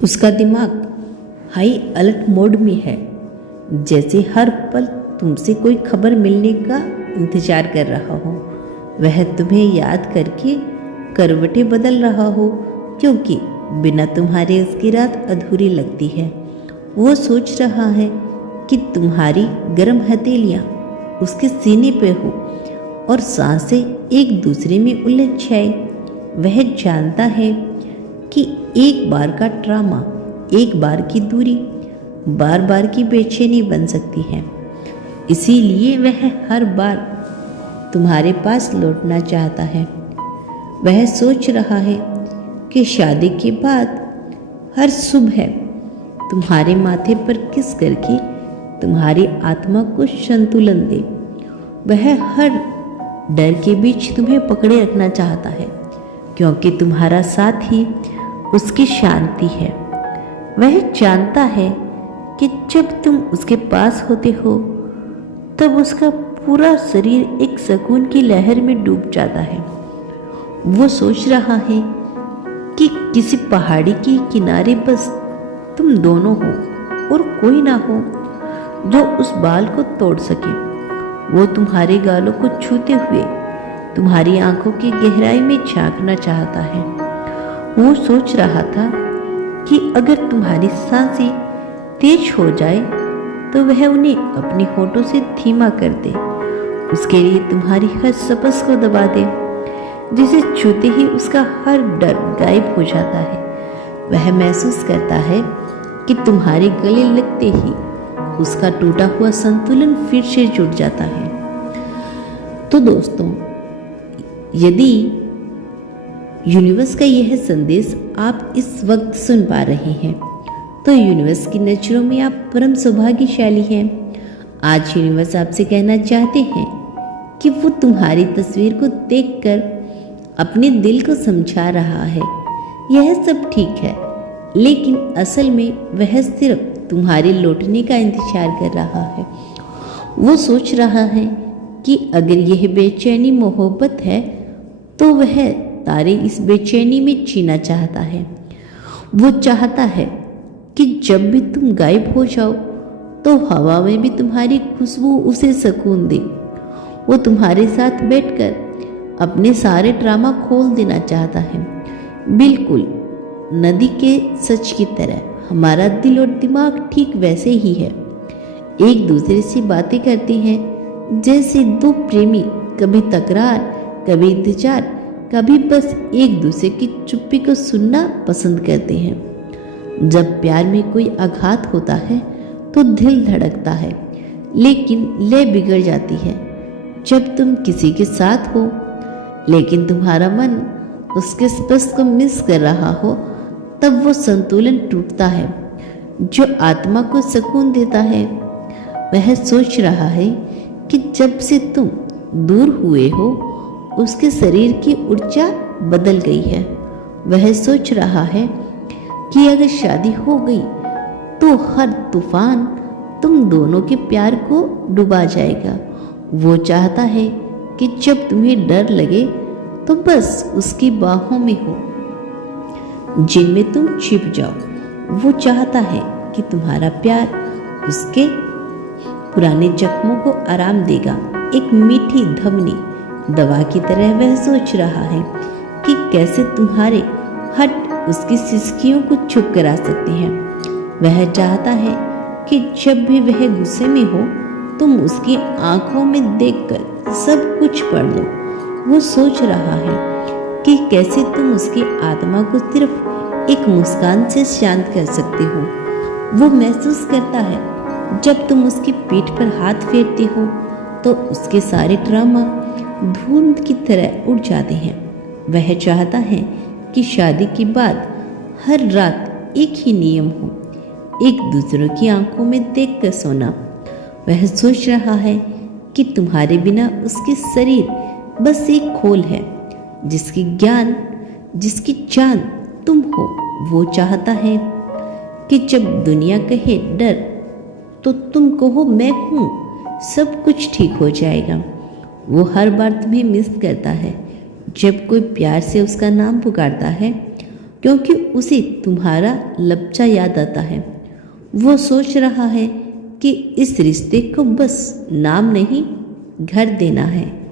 उसका दिमाग high alert mode में है, जैसे हर पल तुमसे कोई खबर मिलने का इंतजार कर रहा हो। वह तुम्हें याद करके करवटें बदल रहा हो, क्योंकि बिना तुम्हारे उसकी रात अधूरी लगती है। वो सोच रहा है कि तुम्हारी गर्म हथेलियाँ उसके सीने पे हो और सांसें एक दूसरे में उलझ जाए। वह जानता है कि एक बार का ट्रामा, एक बार की दूरी, बार बार की बेचैनी बन सकती है। इसीलिए वह हर बार तुम्हारे पास लौटना चाहता है। वह सोच रहा है कि शादी के बाद हर सुबह तुम्हारे माथे पर किस करके तुम्हारी आत्मा को संतुलन दे। वह हर डर के बीच तुम्हें पकड़े रखना चाहता है, क्योंकि तुम्हारा साथ ही उसकी शांति है। वह जानता है कि जब तुम उसके पास होते हो तब उसका पूरा शरीर एक सुकून की लहर में डूब जाता है। वो सोच रहा है कि किसी पहाड़ी के किनारे बस तुम दोनों हो और कोई ना हो जो उस बाल को तोड़ सके। वो तुम्हारे गालों को छूते हुए तुम्हारी आंखों की गहराई में झांकना चाहता है। वो सोच रहा था कि अगर तुम्हारी सांसें तेज हो जाए तो वह उन्हें अपनी होठों से धीमा कर दे, उसके लिए तुम्हारी हर सांस को दबा दे, जिसे छूते ही उसका हर डर गायब हो जाता है। वह महसूस करता है कि तुम्हारे गले लगते ही उसका टूटा हुआ संतुलन फिर से जुड़ जाता है। तो दोस्तों, यदि यूनिवर्स का यह संदेश आप इस वक्त सुन पा रहे हैं तो यूनिवर्स की नज़रों में आप परम सौभाग्यशाली हैं। आज यूनिवर्स आपसे कहना चाहते हैं कि वो तुम्हारी तस्वीर को देखकर अपने दिल को समझा रहा है यह सब ठीक है, लेकिन असल में वह सिर्फ तुम्हारे लौटने का इंतजार कर रहा है। वो सोच रहा है कि अगर यह बेचैनी मोहब्बत है तो वह तारे इस बेचैनी में जीना चाहता है। वो चाहता है कि जब भी तुम गायब हो जाओ तो हवा में भी तुम्हारी खुशबू उसे सुकून दे। वो तुम्हारे साथ बैठकर अपने सारे ड्रामा खोल देना चाहता है, बिल्कुल नदी के सच की तरह। हमारा दिल और दिमाग ठीक वैसे ही है, एक दूसरे से बातें करते हैं जैसे दो प्रेमी, कभी तकरार, कभी इंतजार, कभी बस एक दूसरे की चुप्पी को सुनना पसंद करते हैं। जब प्यार में कोई आघात होता है तो दिल धड़कता है, लेकिन लय बिगड़ जाती है। जब तुम किसी के साथ हो लेकिन तुम्हारा मन उसके स्पर्श को मिस कर रहा हो, तब वो संतुलन टूटता है जो आत्मा को सुकून देता है। वह सोच रहा है कि जब से तुम दूर हुए हो उसके शरीर की ऊर्जा बदल गई है। वह सोच रहा है कि अगर शादी हो गई तो हर तूफान तुम दोनों के प्यार को डुबा जाएगा। वो चाहता है कि जब तुम्हें डर लगे तो बस उसकी बाहों में हो जिनमें तुम छिप जाओ। वो चाहता है कि तुम्हारा प्यार उसके पुराने जख्मों को आराम देगा, एक मीठी धवनी दवा की तरह। वह सोच रहा है कि कैसे तुम्हारे हट उसकी सिसकियों को चुप करा सकते हैं। वह चाहता है कि जब भी वह गुस्से में हो तुम उसकी आंखों में देखकर सब कुछ पढ़ लो। वो सोच रहा है कि कैसे तुम उसकी आत्मा को सिर्फ एक मुस्कान से शांत कर सकते हो। वो महसूस करता है जब तुम उसकी पीठ पर हाथ फेरते हो तो उसके सारे ड्रामा धुंध की तरह उड़ जाते हैं। वह चाहता है कि शादी के बाद हर रात एक ही नियम हो, एक दूसरों की आंखों में देखकर सोना। वह सोच रहा है कि तुम्हारे बिना उसके शरीर बस एक खोल है जिसकी जान तुम हो। वो चाहता है कि जब दुनिया कहे डर तो तुम कहो मैं हूँ, सब कुछ ठीक हो जाएगा। वो हर बार तुम्हें मिस करता है जब कोई प्यार से उसका नाम पुकारता है। क्योंकि उसे तुम्हारा लपचा याद आता है। वो सोच रहा है कि इस रिश्ते को बस नाम नहीं घर देना है।